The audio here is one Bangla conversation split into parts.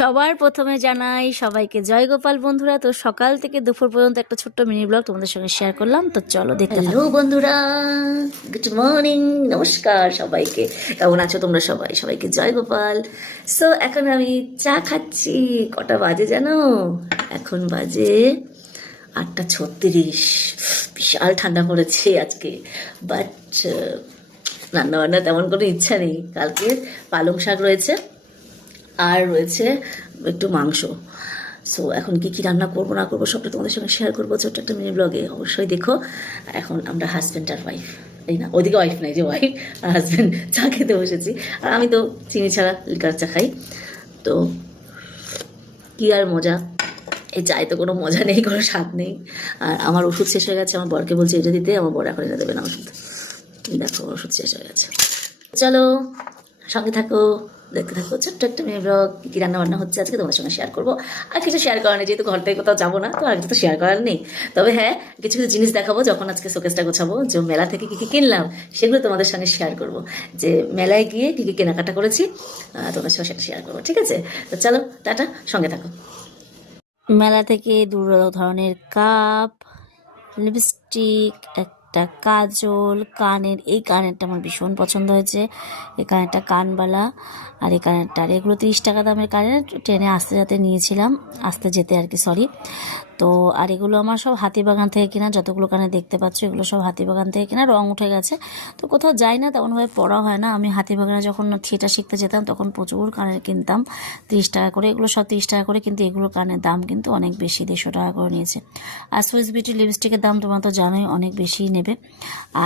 সবার প্রথমে জানাই সবাইকে জয় গোপাল বন্ধুরা। তো সকাল থেকে দুপুর পর্যন্ত একটা ছোট্ট মিনি ব্লগ তোমাদের সঙ্গে শেয়ার করলাম, তো চলো দেখতে থাকো। হ্যালো বন্ধুরা, গুড মর্নিং, নমস্কার সবাইকে। কেমন আছো তোমরা সবাই? সবাইকে জয় গোপাল। সো এখন আমি চা খাচ্ছি। কটা বাজে জানো? এখন বাজে 8:36। বিশাল ঠান্ডা পড়েছে আজকে, বাট রান্নাবান্না তেমন কোনো ইচ্ছা নেই। কালকে পালং শাক রয়েছে আর রয়েছে একটু মাংস। সো এখন কি কি রান্না করবো না করবো সবটা তোমাদের সঙ্গে শেয়ার করবো ছোট্ট একটা মিনি ব্লগে, অবশ্যই দেখো। আর এখন আমরা হাজব্যান্ড আর ওয়াইফ, এই না ওদিকে ওয়াইফ নাই, যে ওয়াইফ আর হাজব্যান্ড চা খেতে বসেছি। আর আমি তো চিনি ছাড়া লিকার চা খাই, তো কি আর মজা, এই চায়ে তো কোনো মজা নেই, কোনো স্বাদ নেই। আর আমার ওষুধ শেষ হয়ে গেছে, আমার বরকে বলছে এটা দিতে, আমার বর এখন এনে দেবে না ওষুধ। দেখো ওষুধ শেষ হয়ে গেছে। চলো সঙ্গে থাকো, দেখতে থাকো ছোট্ট একটা মেয়ে ব্লগ। কী রান্না বান্না হচ্ছে আজকে তোমাদের সঙ্গে শেয়ার করবো। আর কিছু শেয়ার করার নেই, যেহেতু ঘর থেকে কোথাও যাবো না, তো আর কিছু তো শেয়ার করার নেই। তবে হ্যাঁ, কিছু কিছু জিনিস দেখাবো যখন আজকে শোকেসটা গোছাবো, যে মেলা থেকে কী কী কিনলাম সেগুলো তোমাদের সঙ্গে শেয়ার করবো। যে মেলায় গিয়ে কী কী কেনাকাটা করেছি তোমাদের সঙ্গে সেটা শেয়ার করবো, ঠিক আছে? তো চলো টাটা, সঙ্গে থাকো। মেলা থেকে দু ধরনের কাপ, লিপস্টিক, একটা কাজল, কানের, এই কানেরটা আমার ভীষণ পছন্দ হয়েছে। এই কানেরটা কানবালা, আর এই কানেরটা, আর এগুলো 30 টাকা দামের কানের, ট্রেনে আসতে যেতে নিয়েছিলাম, আসতে যেতে আর কি, সরি। তো আর এগুলো আমার সব হাতিবাগান থেকে কেনা, যতগুলো কানে দেখতে পাচ্ছ এগুলো সব হাতিবাগান থেকে কেনা। রং উঠে গেছে, তো কোথাও যাই না, তেমনভাবে পরা হয় না। আমি হাতিবাগানে যখন থিয়েটার শিখতে যেতাম তখন প্রচুর কানের কিনতাম 30 টাকা করে, এগুলো সব 30 টাকা করে, কিন্তু এগুলোর কানের দাম কিন্তু অনেক বেশি, 150 টাকা করে নিয়েছে। আর সুইস বিউটি লিপস্টিকের দাম তোমরা তো জানোই অনেক বেশি নেবে।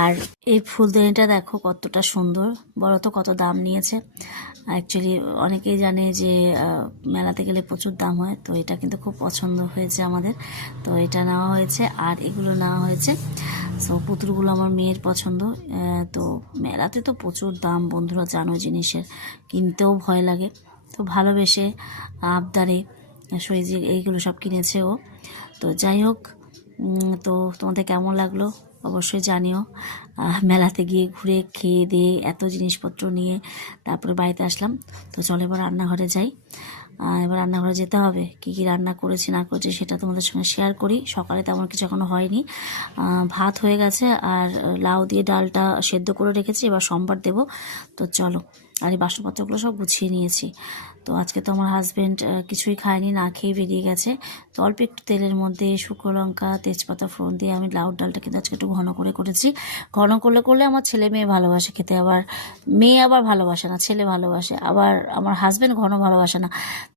আর এই ফুলদানিটা দেখো কতটা সুন্দর, বলো তো কত দাম নিয়েছে। অ্যাকচুয়ালি অনেকেই জানে যে মেলাতে গেলে প্রচুর দাম হয়, তো এটা কিন্তু খুব পছন্দ হয়েছে আমাদের, তো এটা নেওয়া হয়েছে। আর এগুলো নেওয়া হয়েছে, সো পুতুলগুলো আমার মেয়ের পছন্দ। তো মেলাতে তো প্রচুর দাম বন্ধুরা, জানো জিনিসের, কিনতেও ভয় লাগে, তো ভালোবেসে আবদারে সইজি এইগুলো সব কিনেছে ও। তো যাই হোক, তো তোমাদের কেমন লাগলো অবশ্যই জানিও। মেলাতে গিয়ে ঘুরে খেয়ে দিয়ে এত জিনিসপত্র নিয়ে তারপরে বাড়িতে আসলাম। তো চলো এবার রান্নাঘরে যাই। এবার রান্নাঘরে যেতে হবে, কী কী রান্না করেছি না করেছি সেটা তোমাদের সঙ্গে শেয়ার করি। সকালে তেমন কিছু এখনও হয়নি, ভাত হয়ে গেছে, আর লাউ দিয়ে ডালটা সেদ্ধ করে রেখেছি, এবার সোমবার দেবো। তো চলো, আর এই বাসনপত্রগুলো সব গুছিয়ে নিয়েছি। তো আজকে তো আমার হাজব্যান্ড কিছুই খায়নি, না খেয়ে বেরিয়ে গেছে। তো অল্প একটু তেলের মধ্যে শুকনো লঙ্কা, তেজপাতা ফোড়ন দিয়ে আমি লাউ ডালটা কিন্তু আজকে একটু ঘন করে করেছি। ঘন করলে করলে আমার ছেলে মেয়ে ভালোবাসে খেতে, আবার মেয়ে আবার ভালোবাসে না, ছেলে ভালোবাসে, আবার আমার হাজব্যান্ড ঘন ভালোবাসে না।